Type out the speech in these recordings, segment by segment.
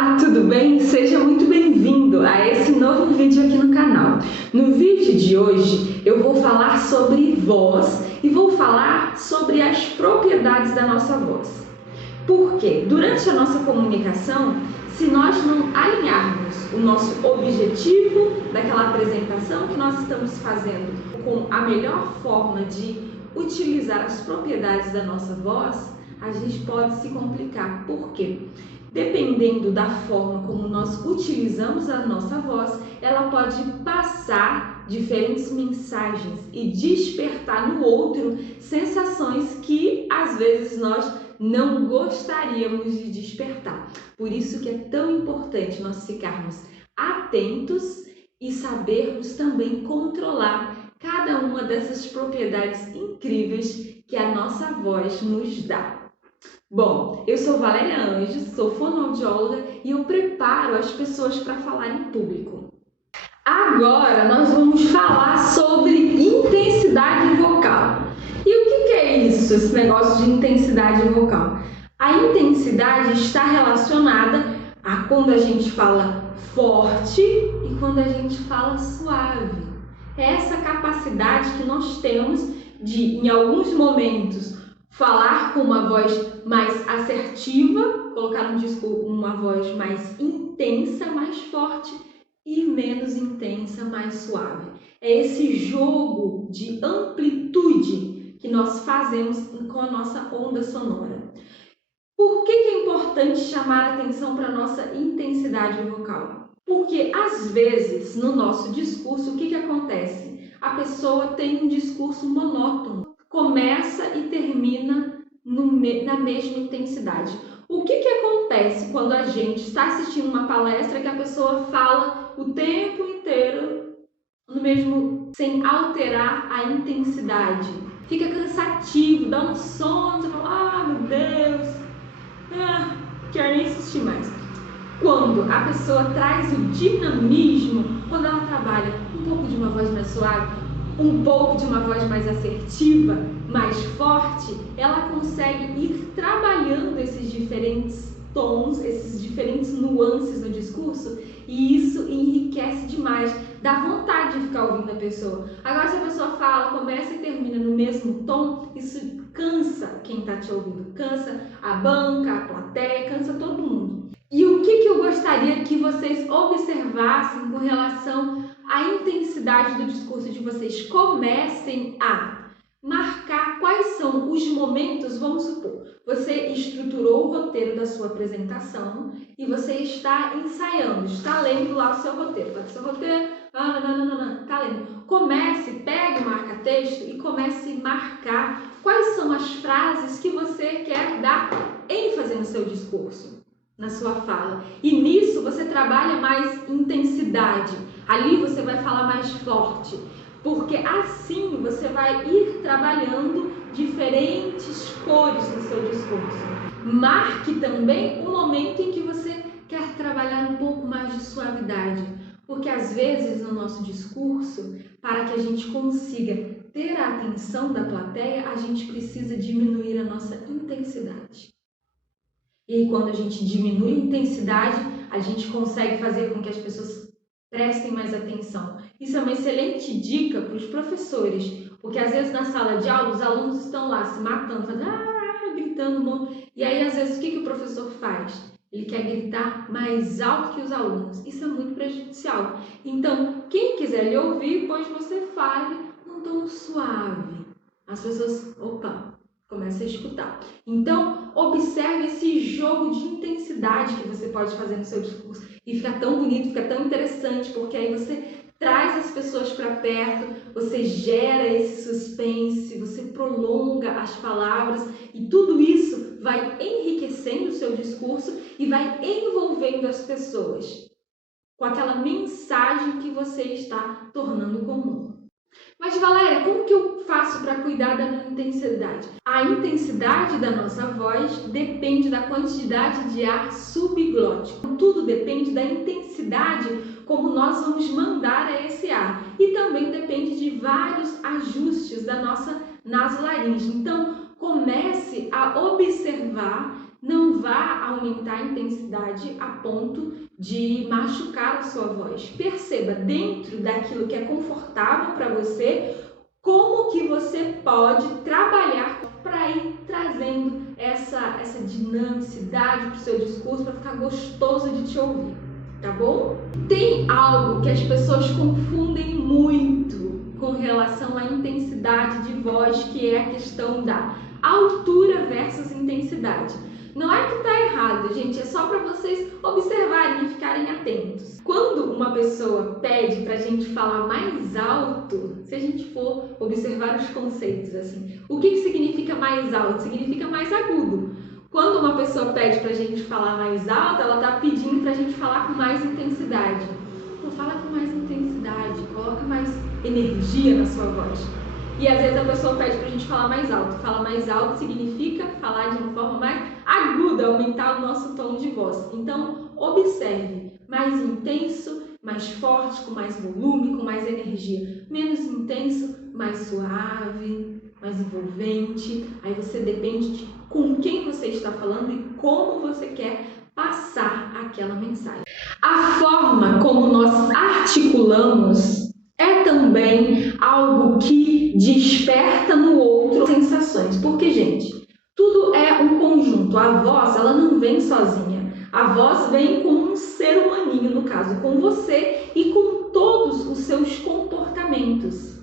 Olá, tudo bem? Seja muito bem-vindo a esse novo vídeo aqui no canal. No vídeo de hoje eu vou falar sobre voz e vou falar sobre as propriedades da nossa voz. Porque durante a nossa comunicação, se nós não alinharmos o nosso objetivo daquela apresentação que nós estamos fazendo com a melhor forma de utilizar as propriedades da nossa voz, a gente pode se complicar. Por quê? Dependendo da forma como nós utilizamos a nossa voz, ela pode passar diferentes mensagens e despertar no outro sensações que às vezes nós não gostaríamos de despertar. Por isso que é tão importante nós ficarmos atentos e sabermos também controlar cada uma dessas propriedades incríveis que a nossa voz nos dá. Bom, eu sou Valéria Anjos, sou fonoaudióloga e eu preparo as pessoas para falar em público. Agora nós vamos falar sobre intensidade vocal. E o que é isso, esse negócio de intensidade vocal? A intensidade está relacionada a quando a gente fala forte e quando a gente fala suave. É essa capacidade que nós temos de, em alguns momentos, falar com uma voz mais assertiva, colocar no disco uma voz mais intensa, mais forte e menos intensa, mais suave. É esse jogo de amplitude que nós fazemos com a nossa onda sonora. Por que é importante chamar a atenção para a nossa intensidade vocal? Porque às vezes no nosso discurso, o que acontece? A pessoa tem um discurso monótono. Começa e termina na mesma intensidade. O que acontece quando a gente está assistindo uma palestra que a pessoa fala o tempo inteiro no mesmo, sem alterar a intensidade? Fica cansativo, dá um sono, você fala, meu Deus, quero nem assistir mais. Quando a pessoa traz o dinamismo, quando ela trabalha um pouco de uma voz mais suave, um pouco de uma voz mais assertiva, mais forte, ela consegue ir trabalhando esses diferentes tons, esses diferentes nuances no discurso, e isso enriquece demais, dá vontade de ficar ouvindo a pessoa. Agora, se a pessoa fala, começa e termina no mesmo tom, isso cansa quem está te ouvindo, cansa a banca, a plateia, cansa todo mundo. E o que eu gostaria que vocês observassem com relação à intensidade do discurso de vocês? Comecem a marcar quais são os momentos. Vamos supor, você estruturou o roteiro da sua apresentação e você está ensaiando, está lendo lá o seu roteiro. Tá com o seu roteiro, tá lendo. Comece, pegue o marca-texto e comece a marcar quais são as frases que você quer dar ênfase no seu discurso, na sua fala. E nisso você trabalha mais intensidade. Ali você vai falar mais forte, porque assim você vai ir trabalhando diferentes cores no seu discurso. Marque também o momento em que você quer trabalhar um pouco mais de suavidade, porque às vezes no nosso discurso, para que a gente consiga ter a atenção da plateia, a gente precisa diminuir a nossa intensidade. E quando a gente diminui a intensidade, a gente consegue fazer com que as pessoas prestem mais atenção. Isso é uma excelente dica para os professores, porque às vezes na sala de aula os alunos estão lá se matando, fazendo, gritando, e aí às vezes o que o professor faz? Ele quer gritar mais alto que os alunos. Isso é muito prejudicial. Então, quem quiser lhe ouvir, pois você fale num tom suave. As pessoas, começa a escutar. Então, observe esse jogo de intensidade que você pode fazer no seu discurso. E fica tão bonito, fica tão interessante, porque aí você traz as pessoas para perto, você gera esse suspense, você prolonga as palavras e tudo isso vai enriquecendo o seu discurso e vai envolvendo as pessoas com aquela mensagem que você está tornando comum. Mas, Valéria, como que eu faço para cuidar da minha intensidade? A intensidade da nossa voz depende da quantidade de ar subglótico. Tudo depende da intensidade como nós vamos mandar a esse ar. E também depende de vários ajustes da nossa nasolaringe. Então, comece a observar não vá aumentar a intensidade a ponto de machucar a sua voz. Perceba dentro daquilo que é confortável para você, como que você pode trabalhar para ir trazendo essa dinamicidade para o seu discurso, para ficar gostoso de te ouvir, tá bom? Tem algo que as pessoas confundem muito com relação à intensidade de voz, que é a questão da altura versus intensidade. Não é que está errado, gente, é só para vocês observarem e ficarem atentos. Quando uma pessoa pede para a gente falar mais alto, se a gente for observar os conceitos assim, o que significa mais alto? Significa mais agudo. Quando uma pessoa pede para a gente falar mais alto, ela está pedindo para a gente falar com mais intensidade. Então, fala com mais intensidade, coloca mais energia na sua voz. E às vezes a pessoa pede pra gente falar mais alto. Falar mais alto significa falar de uma forma mais aguda, aumentar o nosso tom de voz. Então, observe, mais intenso, mais forte, com mais volume, com mais energia. Menos intenso, mais suave, mais envolvente. Aí você depende de com quem você está falando e como você quer passar aquela mensagem. A forma como nós articulamos é também algo que desperta no outro sensações. Porque, gente, tudo é um conjunto. A voz, ela não vem sozinha. A voz vem com um ser humaninho, no caso, com você e com todos os seus comportamentos.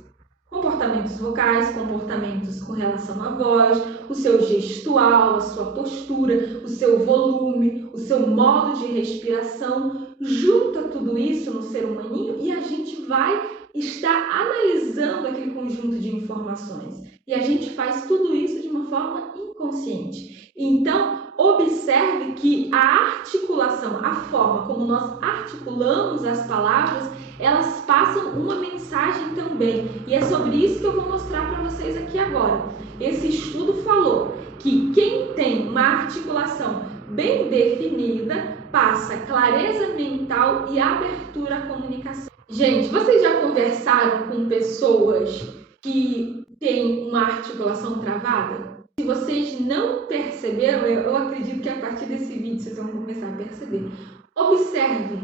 Comportamentos vocais, comportamentos com relação à voz, o seu gestual, a sua postura, o seu volume, o seu modo de respiração. Junta tudo isso no ser humaninho e a gente vai estar analisando aquele conjunto de informações. E a gente faz tudo isso de uma forma inconsciente. Então, observe que a articulação, a forma como nós articulamos as palavras, elas passam uma mensagem também. E é sobre isso que eu vou mostrar para vocês aqui agora. Esse estudo falou que quem tem uma articulação bem definida passa clareza mental e abertura à comunicação. Gente, vocês já conversaram com pessoas que têm uma articulação travada? Se vocês não perceberam, eu acredito que a partir desse vídeo vocês vão começar a perceber. Observe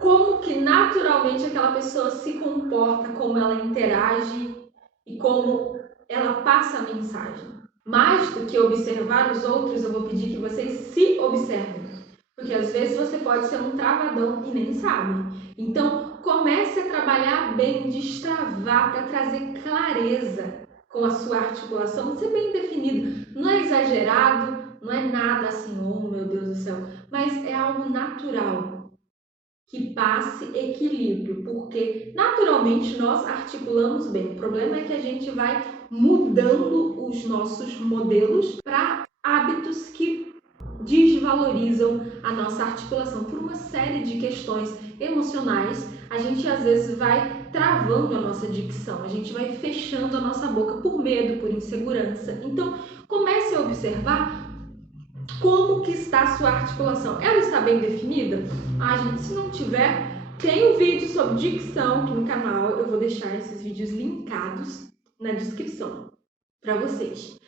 como que naturalmente aquela pessoa se comporta, como ela interage e como ela passa a mensagem. Mais do que observar os outros, eu vou pedir que vocês se observem. Porque às vezes você pode ser um travadão e nem sabe. Então, comece a trabalhar bem, destravar para trazer clareza com a sua articulação, ser bem definido. Não é exagerado, não é nada assim, oh meu Deus do céu, mas é algo natural, que passe equilíbrio, porque naturalmente nós articulamos bem. O problema é que a gente vai mudando os nossos modelos para hábitos que desvalorizam a nossa articulação por uma série de questões emocionais. A gente às vezes vai travando a nossa dicção, a gente vai fechando a nossa boca por medo, por insegurança. Então, comece a observar como que está a sua articulação. Ela está bem definida? Gente, se não tiver, tem um vídeo sobre dicção aqui no canal. Eu vou deixar esses vídeos linkados na descrição para vocês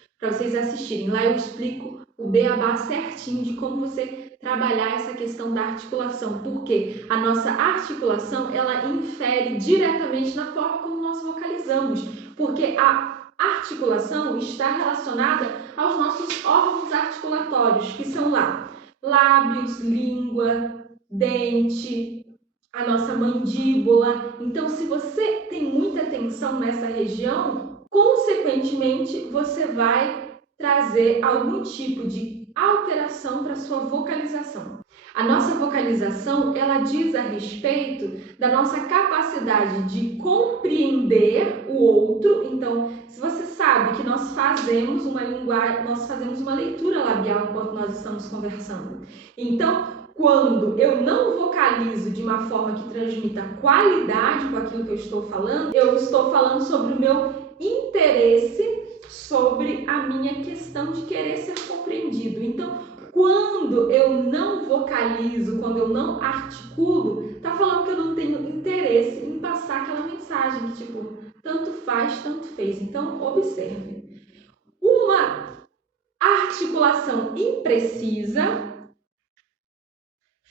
assistirem. Lá eu explico o beabá certinho de como você trabalhar essa questão da articulação, porque a nossa articulação, ela infere diretamente na forma como nós vocalizamos, porque a articulação está relacionada aos nossos órgãos articulatórios, que são lá lábios, língua, dente, a nossa mandíbula. Então, se você tem muita tensão nessa região, consequentemente, você vai trazer algum tipo de alteração para a sua vocalização. A nossa vocalização, ela diz a respeito da nossa capacidade de compreender o outro. Então, se você sabe que nós fazemos uma leitura labial enquanto nós estamos conversando. Então, quando eu não vocalizo de uma forma que transmita qualidade com aquilo que eu estou falando sobre o meu interesse, sobre a minha questão de querer ser compreendido. Então, quando eu não vocalizo, quando eu não articulo, tá falando que eu não tenho interesse em passar aquela mensagem que, tipo, tanto faz, tanto fez. Então, observe. Uma Articulação imprecisa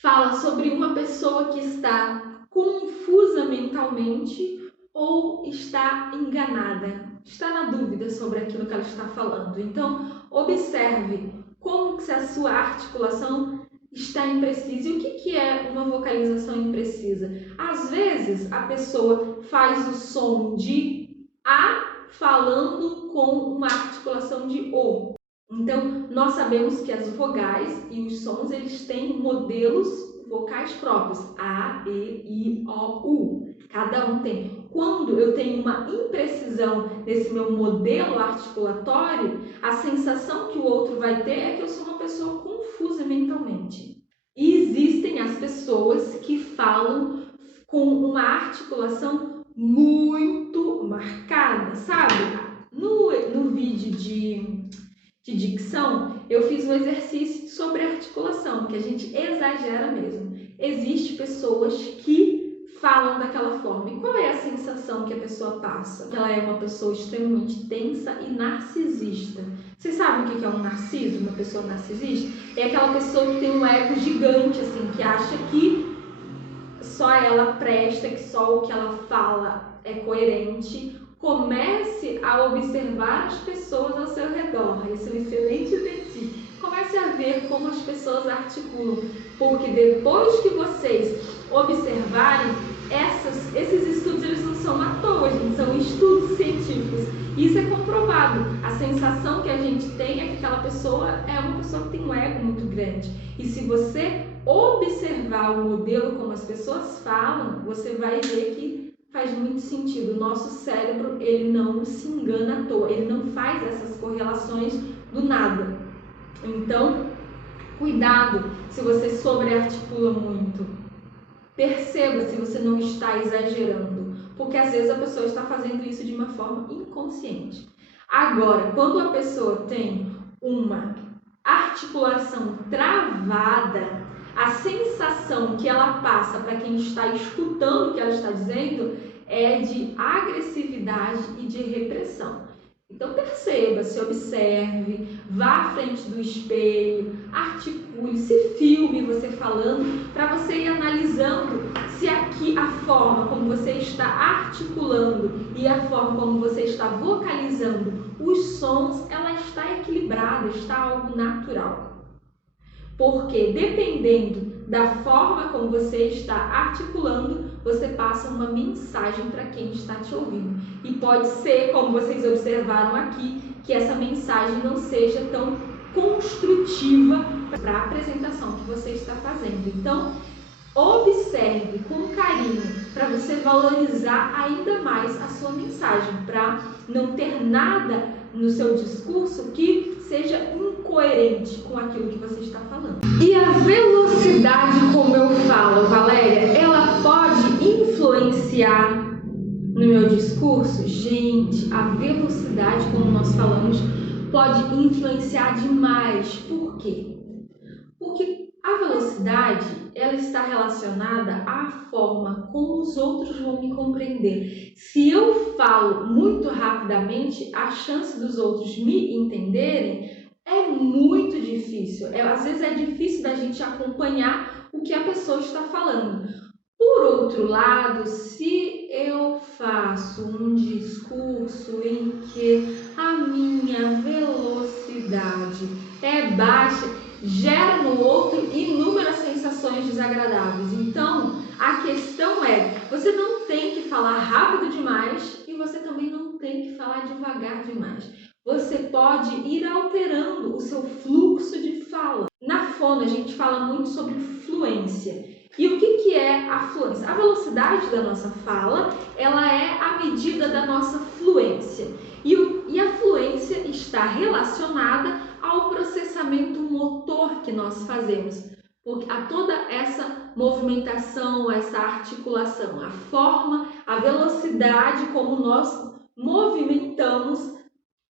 fala sobre uma pessoa que está confusa mentalmente ou está enganada, está na dúvida sobre aquilo que ela está falando. Então, observe como que a sua articulação está imprecisa. E o que é uma vocalização imprecisa? Às vezes, a pessoa faz o som de A falando com uma articulação de O. Então, nós sabemos que as vogais e os sons, eles têm modelos vocais próprios, A, E, I, O, U. Cada um tem. Quando eu tenho uma imprecisão nesse meu modelo articulatório, a sensação que o outro vai ter é que eu sou uma pessoa confusa mentalmente. E existem as pessoas que falam com uma articulação muito marcada, sabe? No vídeo de dicção, eu fiz um exercício sobre articulação, que a gente exagera mesmo. Existem pessoas que falam daquela forma. E qual é a sensação que a pessoa passa? Ela é uma pessoa extremamente tensa e narcisista. Vocês sabem o que é um narciso, uma pessoa narcisista? É aquela pessoa que tem um ego gigante, assim, que acha que só ela presta, que só o que ela fala é coerente. Comece a observar as pessoas ao seu redor. Esse é um excelente exercício. Comece a ver como as pessoas articulam, porque depois que vocês observarem, esses estudos eles não são à toa, gente, são estudos científicos. Isso é comprovado. A sensação que a gente tem é que aquela pessoa é uma pessoa que tem um ego muito grande. E se você observar o modelo como as pessoas falam, você vai ver que faz muito sentido. O nosso cérebro, ele não se engana à toa, ele não faz essas correlações do nada. Então, cuidado se você sobrearticula muito. Perceba se você não está exagerando, porque às vezes a pessoa está fazendo isso de uma forma inconsciente. Agora, quando a pessoa tem uma articulação travada, a sensação que ela passa para quem está escutando o que ela está dizendo é de agressividade e de repressão. Então perceba, se observe, vá à frente do espelho, articule, se filme você falando, para você ir analisando se aqui a forma como você está articulando e a forma como você está vocalizando os sons, ela está equilibrada, está algo natural. Porque dependendo da forma como você está articulando, você passa uma mensagem para quem está te ouvindo. E pode ser, como vocês observaram aqui, que essa mensagem não seja tão construtiva para a apresentação que você está fazendo. Então, observe com carinho para você valorizar ainda mais a sua mensagem, para não ter nada no seu discurso que seja incoerente com aquilo que você está falando. E a velocidade, como eu falo, Valéria, ela pode influenciar no meu discurso? Gente, a velocidade, como nós falamos, pode influenciar demais. Por quê? Porque a velocidade, ela está relacionada à forma como os outros vão me compreender. Se eu falo muito rapidamente, a chance dos outros me entenderem é muito difícil. Às vezes é difícil da gente acompanhar o que a pessoa está falando. Por outro lado, se eu faço um discurso em que a minha velocidade é baixa, gera no outro inúmeras sensações desagradáveis. Então, a questão é, você não tem que falar rápido demais e você também não tem que falar devagar demais. Você pode ir alterando o seu fluxo de fala. Na fono, a gente fala muito sobre fluência. E o que é a fluência? A velocidade da nossa fala, ela é a medida da nossa fluência. E a fluência está relacionada ao processamento motor que nós fazemos. Porque a toda essa movimentação, essa articulação, a forma, a velocidade como nós movimentamos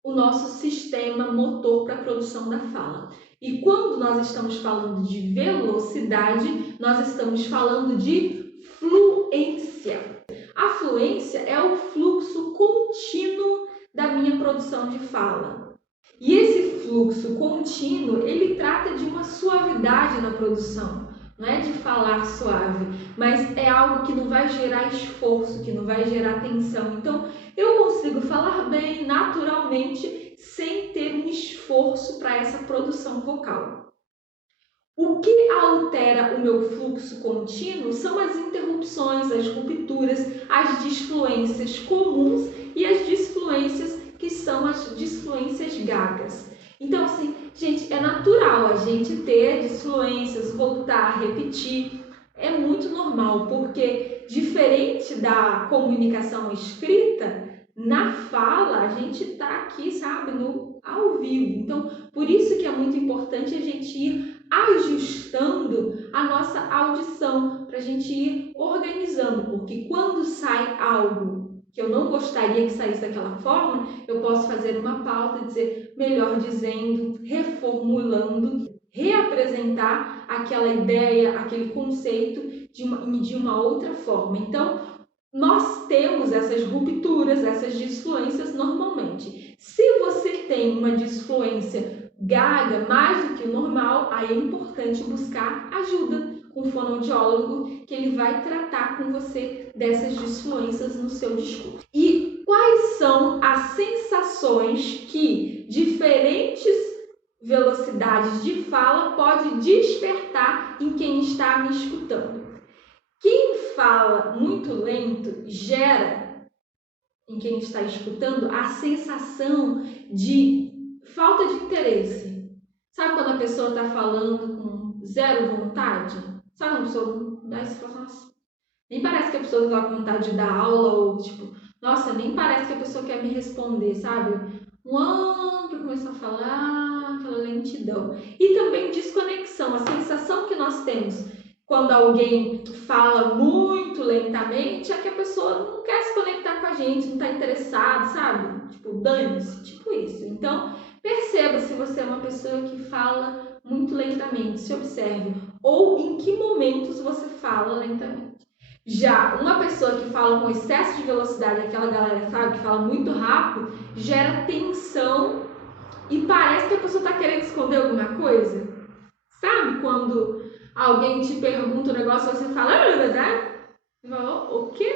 o nosso sistema motor para a produção da fala. E quando nós estamos falando de velocidade, nós estamos falando de fluência. A fluência é o fluxo contínuo da minha produção de fala. E esse fluxo contínuo, ele trata de uma suavidade na produção. Não é de falar suave, mas é algo que não vai gerar esforço, que não vai gerar tensão. Então, eu consigo falar bem, naturalmente, sem ter um esforço para essa produção vocal. O que altera o meu fluxo contínuo são as interrupções, as rupturas, as disfluências comuns e as disfluências que são as disfluências gagas. Então, assim, gente, é natural a gente ter disfluências, voltar, repetir. É muito normal, porque diferente da comunicação escrita, na fala a gente está aqui, sabe, ao vivo. Então, por isso que é muito importante a gente ir ajustando a nossa audição, para a gente ir organizando, porque quando sai algo que eu não gostaria que saísse daquela forma, eu posso fazer uma pauta e dizer, melhor dizendo, reformulando, reapresentar aquela ideia, aquele conceito de uma outra forma. Então, nós temos essas rupturas, essas disfluências normalmente. Se você tem uma disfluência gaga mais do que o normal, aí é importante buscar ajuda com o fonoaudiólogo, que ele vai tratar com você dessas disfluências no seu discurso. E quais são as sensações que diferentes velocidades de fala pode despertar em quem está me escutando? Quem fala muito lento gera em quem está escutando a sensação de falta de interesse. Sabe quando a pessoa está falando com zero vontade? Sabe quando a pessoa dá essa sensação? Nem parece que a pessoa está com vontade de dar aula ou tipo, nossa, nem parece que a pessoa quer me responder, sabe? Para começar a falar, aquela lentidão. E também desconexão, a sensação que nós temos quando alguém fala muito lentamente é que a pessoa não quer se conectar com a gente, não está interessada, sabe? Tipo, dane-se, tipo isso. Então, perceba se você é uma pessoa que fala muito lentamente, se observe. Ou em que momentos você fala lentamente. Já uma pessoa que fala com excesso de velocidade, aquela galera, sabe, que fala muito rápido, gera tensão e parece que a pessoa está querendo esconder alguma coisa. Sabe quando alguém te pergunta um negócio e você fala, o quê?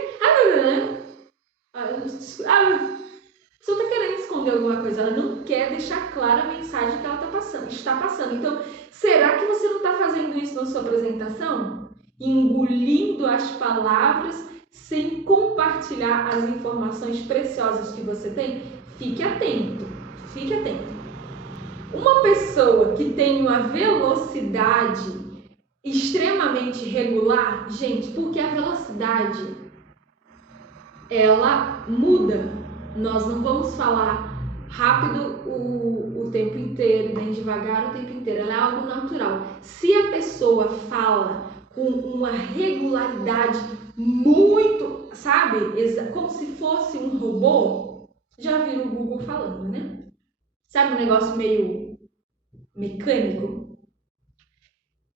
A pessoa está querendo esconder alguma coisa, ela não quer deixar clara a mensagem que ela está passando. Então, será que você não está fazendo isso na sua apresentação? Engolindo as palavras sem compartilhar as informações preciosas que você tem? Fique atento, fique atento. Uma pessoa que tem uma velocidade extremamente regular, gente, porque a velocidade ela muda. Nós não vamos falar rápido o tempo inteiro, nem devagar o tempo inteiro. Ela é algo natural. Se a pessoa fala com uma regularidade muito, sabe, como se fosse um robô, já viram o Google falando, né? Sabe um negócio meio mecânico?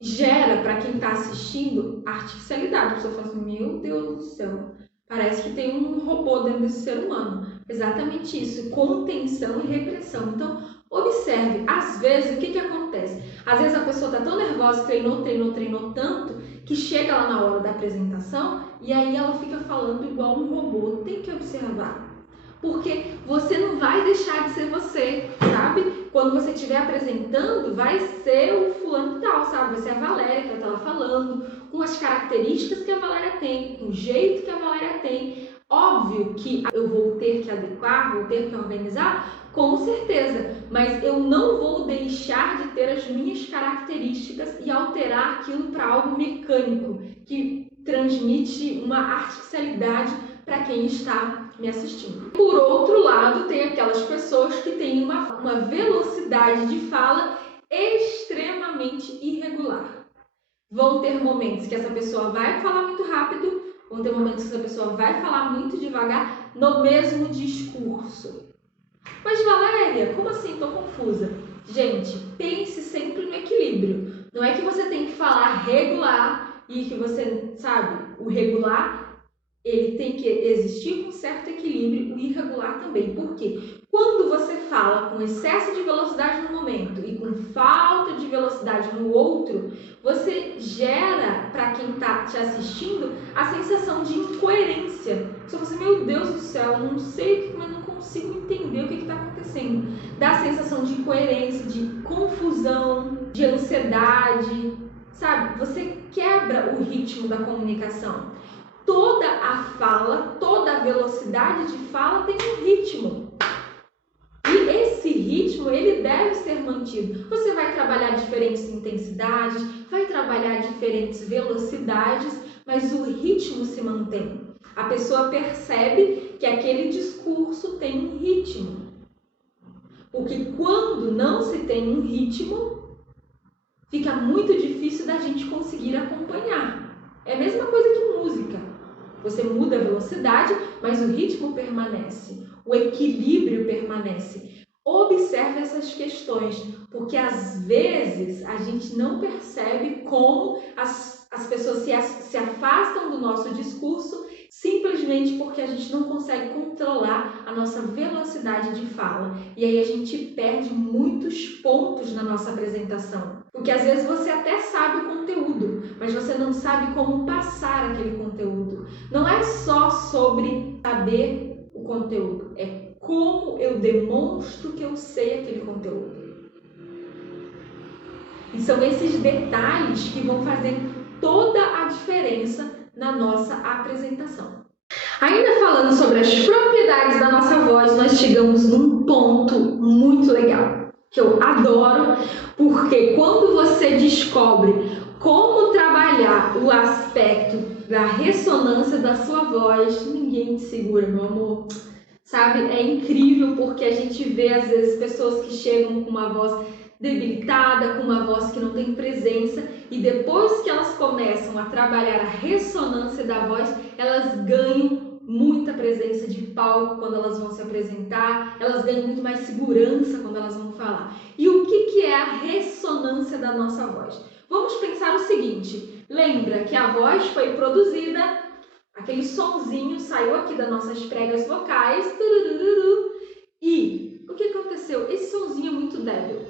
Gera, para quem está assistindo, artificialidade. A pessoa fala assim, meu Deus do céu, parece que tem um robô dentro desse ser humano. Exatamente isso, contenção e repressão. Então, observe, às vezes, o que acontece? Às vezes a pessoa está tão nervosa, treinou tanto, que chega lá na hora da apresentação e aí ela fica falando igual um robô. Tem que observar. Porque você não vai deixar de ser você, sabe? Quando você estiver apresentando, vai ser o fulano tal, sabe? Vai ser a Valéria que vai estar lá falando, com as características que a Valéria tem, com o jeito que a Valéria tem. Óbvio que eu vou ter que adequar, vou ter que organizar, com certeza, mas eu não vou deixar de ter as minhas características e alterar aquilo para algo mecânico, que transmite uma artificialidade para quem está me assistindo. Por outro lado, tem aquelas pessoas que têm uma velocidade de fala extremamente irregular. Vão ter momentos que essa pessoa vai falar muito rápido, vão ter momentos que essa pessoa vai falar muito devagar no mesmo discurso. Mas Valéria, como assim? Estou confusa. Gente, pense sempre no equilíbrio. Não é que você tem que falar regular e que você, sabe, o regular ele tem que existir com certo equilíbrio, o irregular também. Por quê? Quando você fala com excesso de velocidade num momento e com falta de velocidade no outro, você gera para quem está te assistindo a sensação de incoerência. Você fala assim, meu Deus do céu, eu não sei, mas não consigo entender o que está acontecendo. Dá a sensação de incoerência, de confusão, de ansiedade, sabe? Você quebra o ritmo da comunicação. Toda a fala, toda a velocidade de fala tem um ritmo. E esse ritmo, ele deve ser mantido. Você vai trabalhar diferentes intensidades, vai trabalhar diferentes velocidades, mas o ritmo se mantém. A pessoa percebe que aquele discurso tem um ritmo. Porque quando não se tem um ritmo, fica muito difícil da gente conseguir acompanhar. É a mesma coisa que música. Você muda a velocidade, mas o ritmo permanece, o equilíbrio permanece. Observe essas questões, porque às vezes a gente não percebe como as pessoas se afastam do nosso discurso simplesmente porque a gente não consegue controlar a nossa velocidade de fala. E aí a gente perde muitos pontos na nossa apresentação. Porque às vezes você até sabe o conteúdo, mas você não sabe como passar aquele conteúdo. Não é só sobre saber o conteúdo, é como eu demonstro que eu sei aquele conteúdo. E são esses detalhes que vão fazer toda a diferença na nossa apresentação. Ainda falando sobre as propriedades da nossa voz, nós chegamos num ponto muito legal, que eu adoro, porque quando você descobre como trabalhar o aspecto da ressonância da sua voz, ninguém te segura, meu amor. Sabe? É incrível porque a gente vê, às vezes, pessoas que chegam com uma voz debilitada, com uma voz que não tem presença, e depois que elas começam a trabalhar a ressonância da voz, elas ganham muita presença de palco quando elas vão se apresentar, elas ganham muito mais segurança quando elas vão falar. E o que é a ressonância da nossa voz? Vamos pensar o seguinte, lembra que a voz foi produzida, aquele sonzinho saiu aqui das nossas pregas vocais, e o que aconteceu? Esse sonzinho é muito débil,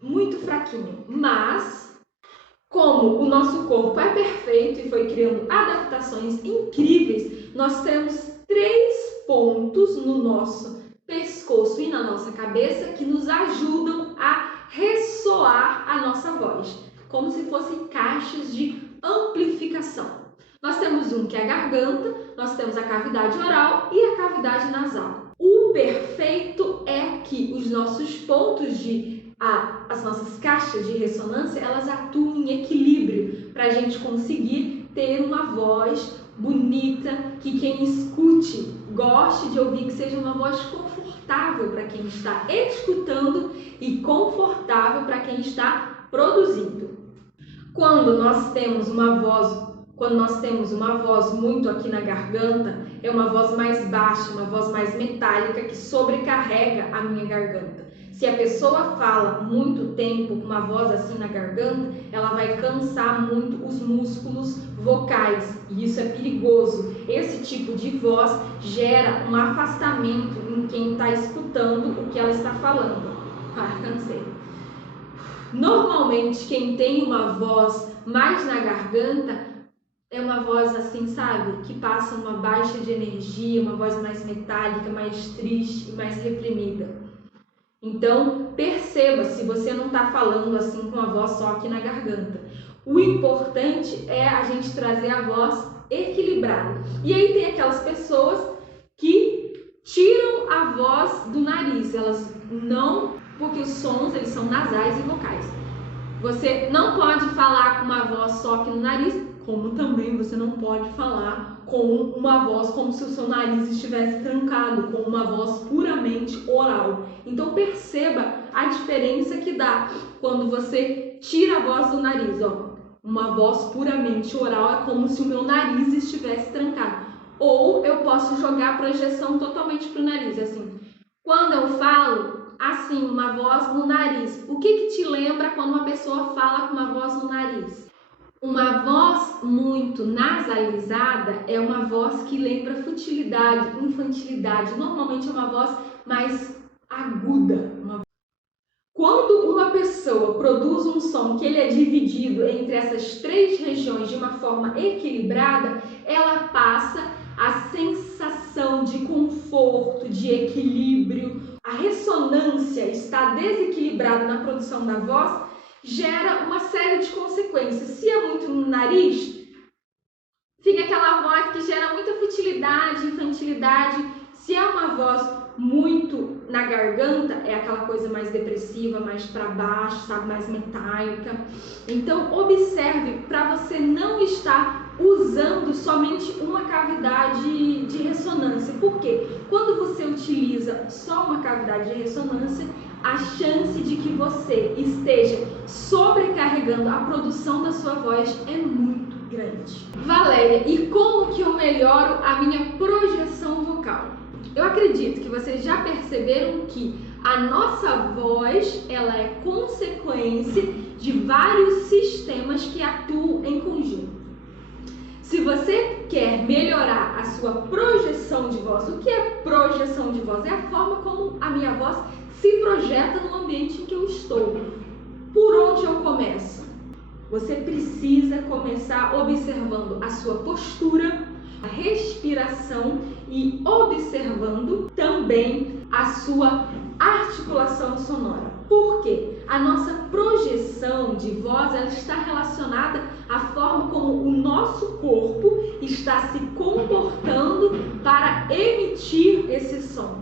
muito fraquinho, mas como o nosso corpo é perfeito e foi criando adaptações incríveis, nós temos 3 pontos no nosso pescoço e na nossa cabeça que nos ajudam a ressoar a nossa voz, como se fossem caixas de amplificação. Nós temos um que é a garganta, nós temos a cavidade oral e a cavidade nasal. O perfeito é que os nossos pontos as nossas caixas de ressonância, elas atuam em equilíbrio para a gente conseguir ter uma voz bonita, que quem escute goste de ouvir, que seja uma voz confortável para quem está escutando e confortável para quem está produzindo. Quando nós temos uma voz muito aqui na garganta, é uma voz mais baixa, uma voz mais metálica que sobrecarrega a minha garganta. Se a pessoa fala muito tempo com uma voz assim na garganta, ela vai cansar muito os músculos vocais e isso é perigoso. Esse tipo de voz gera um afastamento em quem está escutando o que ela está falando. Cansei. Normalmente, quem tem uma voz mais na garganta é uma voz assim, sabe? Que passa uma baixa de energia, uma voz mais metálica, mais triste e mais reprimida. Então, perceba se você não está falando assim com a voz só aqui na garganta. O importante é a gente trazer a voz equilibrada. E aí tem aquelas pessoas que tiram a voz do nariz. Elas não, porque os sons eles são nasais e vocais. Você não pode falar com uma voz só aqui no nariz, como também você não pode falar com uma voz como se o seu nariz estivesse trancado, com uma voz puramente oral. Então perceba a diferença que dá quando você tira a voz do nariz. Ó. Uma voz puramente oral é como se o meu nariz estivesse trancado. Ou eu posso jogar a projeção totalmente para o nariz, assim. Quando eu falo assim, uma voz no nariz, o que te lembra quando uma pessoa fala com uma voz no nariz? Uma voz muito nasalizada é uma voz que lembra futilidade, infantilidade. Normalmente é uma voz mais aguda. Quando uma pessoa produz um som que ele é dividido entre essas 3 regiões de uma forma equilibrada, ela passa a sensação de conforto, de equilíbrio. A ressonância está desequilibrada na produção da voz, gera uma série de consequências. Se é muito no nariz, fica aquela voz que gera muita futilidade, infantilidade. Se é uma voz muito na garganta, é aquela coisa mais depressiva, mais para baixo, sabe, mais metálica. Então, observe para você não estar usando somente uma cavidade de ressonância. Por quê? Quando você utiliza só uma cavidade de ressonância, a chance de que você esteja sobrecarregando a produção da sua voz é muito grande. Valéria, e como que eu melhoro a minha projeção vocal? Eu acredito que vocês já perceberam que a nossa voz, ela é consequência de vários sistemas que atuam em conjunto. Se você quer melhorar a sua projeção de voz, o que é projeção de voz? É a forma como a minha voz se projeta no ambiente em que eu estou. Por onde eu começo? Você precisa começar observando a sua postura, a respiração e observando também a sua articulação sonora. Por quê? A nossa projeção de voz, ela está relacionada à forma como o nosso corpo está se comportando para emitir esse som.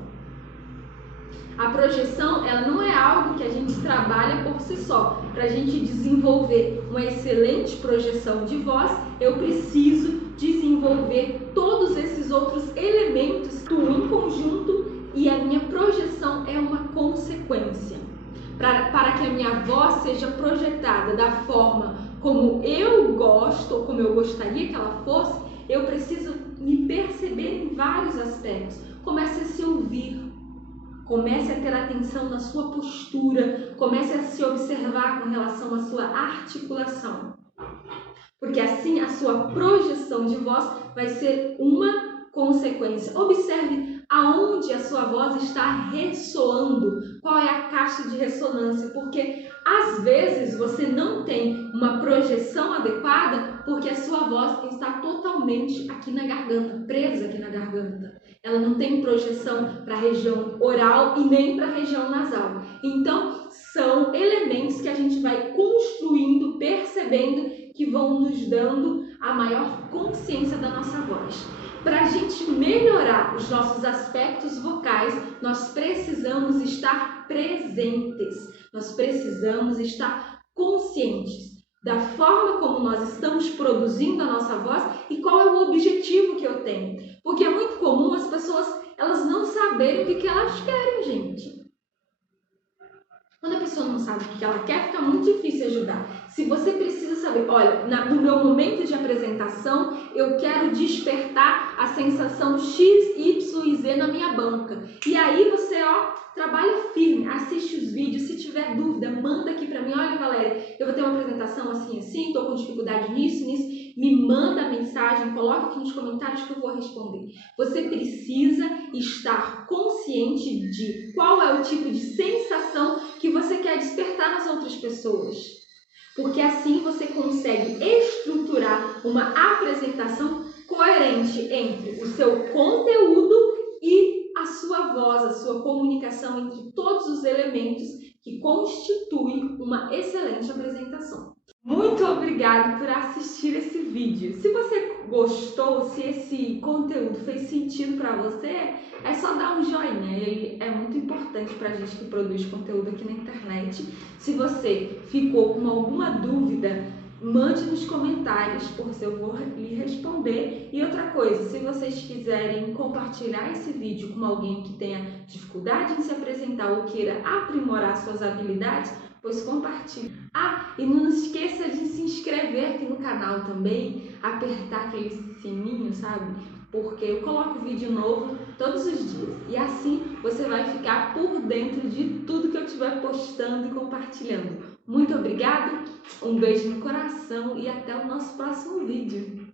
A projeção, ela não é algo que a gente trabalha por si só. Para a gente desenvolver uma excelente projeção de voz, eu preciso desenvolver todos esses outros elementos em conjunto, e a minha projeção é uma consequência. Para que a minha voz seja projetada da forma como eu gosto, ou como eu gostaria que ela fosse, eu preciso me perceber em vários aspectos. Comece a se ouvir. Comece a ter atenção na sua postura, comece a se observar com relação à sua articulação. Porque assim a sua projeção de voz vai ser uma consequência. Observe aonde a sua voz está ressoando, qual é a caixa de ressonância, porque às vezes você não tem uma projeção adequada porque a sua voz está totalmente aqui na garganta, presa aqui na garganta. Ela não tem projeção para a região oral e nem para a região nasal. Então, são elementos que a gente vai construindo, percebendo, que vão nos dando a maior consciência da nossa voz. Para a gente melhorar os nossos aspectos vocais, nós precisamos estar presentes, nós precisamos estar conscientes da forma como nós estamos produzindo a nossa voz e qual é o objetivo que eu tenho. Porque é muito comum as pessoas elas não saberem o que elas querem, gente. Quando a pessoa não sabe o que ela quer, fica muito difícil ajudar. Se você precisa saber, olha, no meu momento de apresentação, eu quero despertar a sensação X, Y e Z na minha banca. E aí você, trabalha firme, assiste os vídeos, se tiver dúvida, manda aqui pra mim, olha, Valéria, eu vou ter uma apresentação assim, tô com dificuldade nisso, me manda a mensagem, coloca aqui nos comentários que eu vou responder. Você precisa estar consciente de qual é o tipo de sensação que você quer despertar nas outras pessoas. Porque assim você consegue estruturar uma apresentação coerente entre o seu conteúdo e a sua voz, a sua comunicação entre todos os elementos que constituem uma excelente apresentação. Muito obrigado por assistir esse vídeo. Se você gostou, se esse conteúdo fez sentido para você, é só dar um joinha. Ele é muito importante para a gente que produz conteúdo aqui na internet. Se você ficou com alguma dúvida, mande nos comentários, porque eu vou lhe responder. E outra coisa, se vocês quiserem compartilhar esse vídeo com alguém que tenha dificuldade em se apresentar ou queira aprimorar suas habilidades, pois compartilhe. E não esqueça de se inscrever aqui no canal também, apertar aquele sininho, sabe? Porque eu coloco vídeo novo todos os dias. E assim você vai ficar por dentro de tudo que eu estiver postando e compartilhando. Muito obrigado, um beijo no coração e até o nosso próximo vídeo.